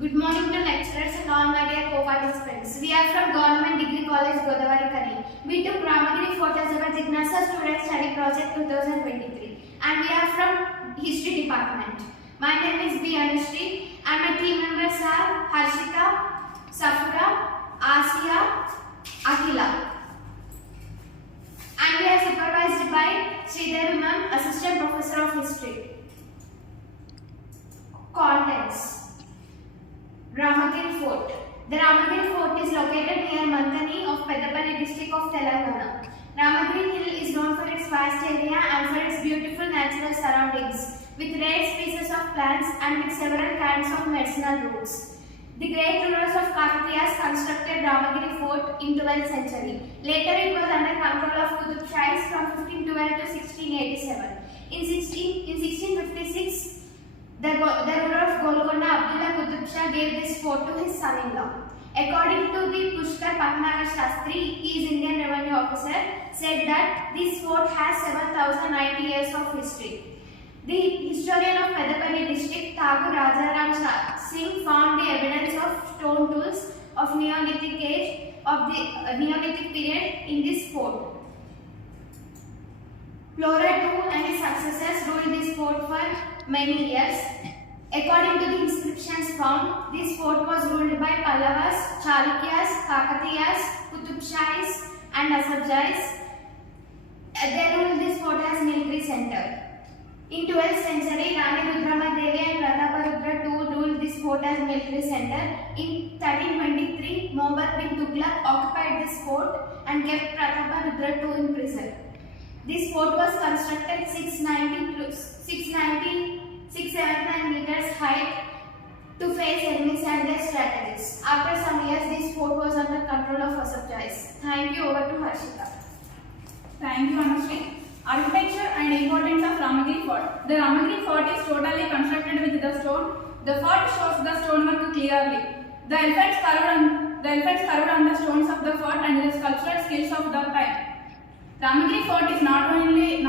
Good morning to lecturers and all my dear co-participants. We are from Government Degree College, Godavari Kani. We took Ramagiri Fort as our Jignasa Student Study Project 2023 and we are from History Department. My name is B. Anushri and my team members are Harshita, Safura, Asiya, Akhila. And we are supervised by Sridevi Ma'am, Assistant Professor of History. Contents. Ramagiri Fort. The Ramagiri Fort is located near Mantani of Peddapalli district of Telangana. Ramagiri Hill is known for its vast area and for its beautiful natural surroundings, with rare species of plants and with several kinds of medicinal roots. The great rulers of Kakatiyas constructed Ramagiri Fort in 12th century. Later it was under control of Qutub Shahis from 1512 to 1687. In 1656, the ruler of Golconda, Abdullah Qutub Shah, gave this fort to his son-in-law. According to the Pushkar Patnagar Shastri, he is Indian Revenue Officer, said that this fort has 7,090 years of history. The historian of Peddapalli district, Thakur Rajaram Singh, found the evidence of stone tools of Neolithic age of the Neolithic period in this fort. Flora II and his successors ruled this fort for many years. According to the inscriptions found, this fort was ruled by Pallavas, Chalukyas, Kakatiyas, Qutub Shahis and Asabjais. They ruled this fort as military center. In 12th century, Rani Rudramadevi and Prataparudra II ruled this fort as military center. In 1323, Muhammad bin Tughlaq occupied this fort and kept Prataparudra II in prison. This fort was constructed 679 meters height to face enemies and their strategies. After some years, this fort was under control of Asabjais. Thank you. Over to Harshita. Thank you, Anushri. Architecture and importance of Ramagiri Fort. The Ramagiri Fort is totally constructed with the stone. The fort shows the stonework clearly. The elephants carved on the stones of the fort and the sculptural skills of the time. Ramagiri Fort is not only a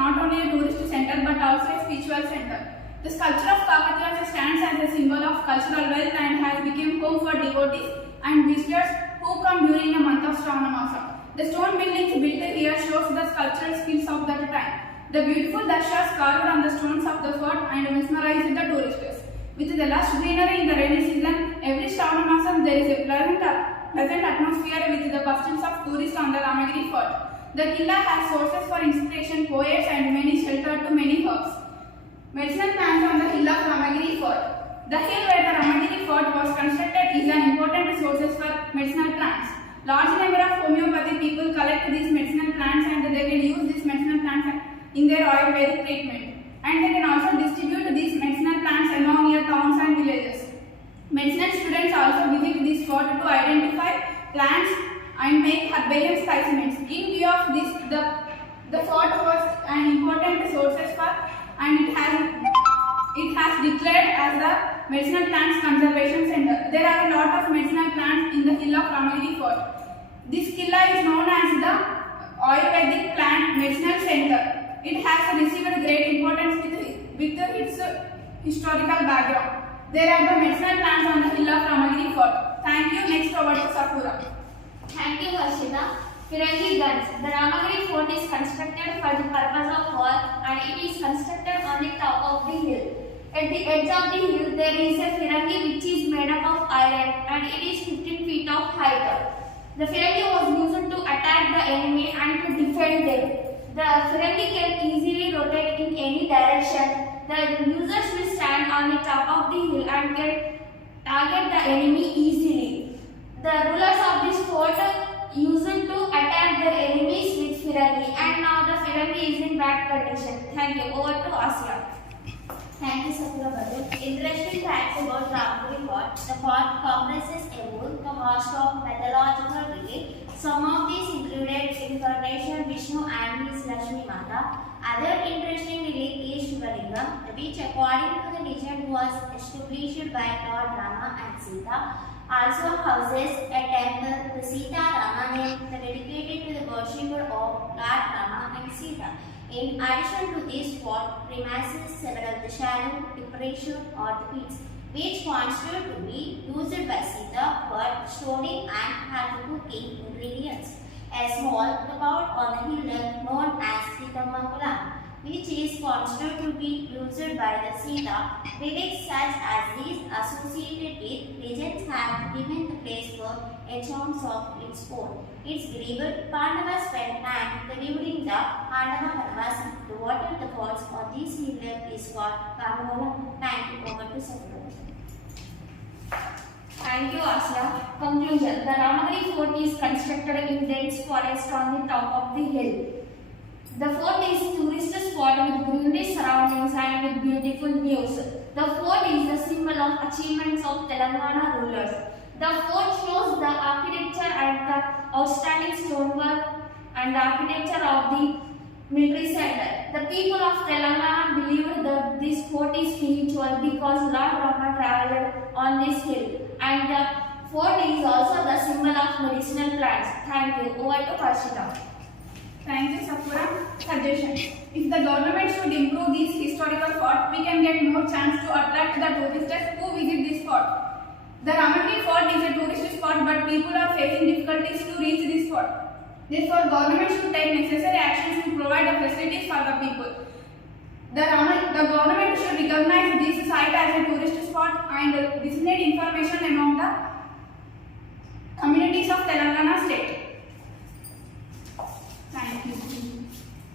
tourist center but also a spiritual center. The sculpture of Kakatiyas stands as a symbol of cultural wealth and has become home for devotees and visitors who come during the month of Shravana Masa. The stone buildings built here shows the sculptural skills of that time. The beautiful dashas carved on the stones of the fort and mesmerized the tourists. With the lush greenery in the rainy season, every Shravana Masam there is a pleasant atmosphere with the bustles of tourists on the Ramagiri Fort. The Killa has sources for inspiration, poets and many shelter to many herbs. Medicinal plants on the hill of Ramagiri Fort. The hill where the Ramagiri Fort was constructed is an important resource for medicinal plants. Large number of homeopathy people collect these medicinal plants and they can use these medicinal plants in their Ayurvedic treatment. And they can also distribute these medicinal plants among near towns and villages. Medicinal students also visit this fort to identify plants and make herbarium specimens. In view of this, the fort was an important resource for and it has declared as the Medicinal Plants Conservation Center. There are a lot of medicinal plants in the hill of Ramagiri Fort. This killa is known as the Ayurvedic Plant Medicinal Center. It has received great importance with its historical background. There are the medicinal plants on the hill of Ramagiri Fort. Thank you. Next over to Sakura. Thank you, Harshita. Firangi guns. The Ramagiri Fort is constructed for the purpose of war and it is constructed on the top of the hill. At the edge of the hill there is a Firangi which is made up of iron and it is 15 feet of height. The Firangi was used to attack the enemy and to defend them. The Firangi can easily rotate in any direction. The users will stand on the top of the hill and can target the enemy easily. The rulers of this fort used to attack their enemies with Firangi and now the Firangi is in bad condition. Thank you. Over to Asiya. Thank you, Sakura Badu. Interesting facts about Ramagiri Fort. The fort comprises a bull, the host of mythological belief. Some of these included incarnation Vishnu and his Lakshmi Mata. Other interesting belief is Shivalingam, which according to the legend was established by Lord Rama and Sita. Also houses a temple, the Sita Rama name, dedicated to the worshipper of Lord Rama and Sita. In addition to this fort premises several the shallow, depression or the pits, which constitute to be used stoning and hand cooking ingredients. A small lookout on the hill known as Sitamakula, which is considered to be used by the Sita. Lyrics such as these associated with legends have given the place for a charm of its own. It's believed Pandavas spent time during the Pandava Vanvas to water the gods on this hill is called Ramagola. Thank you. Over to Satyam. Thank you, Asya. Conclusion. The Ramagiri fort is constructed in dense forest on the top of the hill. The fort is a tourist spot with greenery surroundings and with beautiful views. The fort is the symbol of achievements of Telangana rulers. The fort shows the architecture and the outstanding stonework and the architecture of the military center. The people of Telangana believed that this fort is spiritual because Lord Brahma travelled on this hill, and the fort is also the symbol of medicinal plants. Thank you. Over to Harshita. Thank you, Sapura. Suggestions. If the government should improve this historical fort, we can get more chance to attract the tourists who visit this fort. The Ramagiri fort is a tourist spot, but people are facing difficulties to reach this fort. Therefore, government should take necessary actions to provide the facilities for the people. The government should recognize this site as a tourist spot and disseminate information among the communities of Telangana state.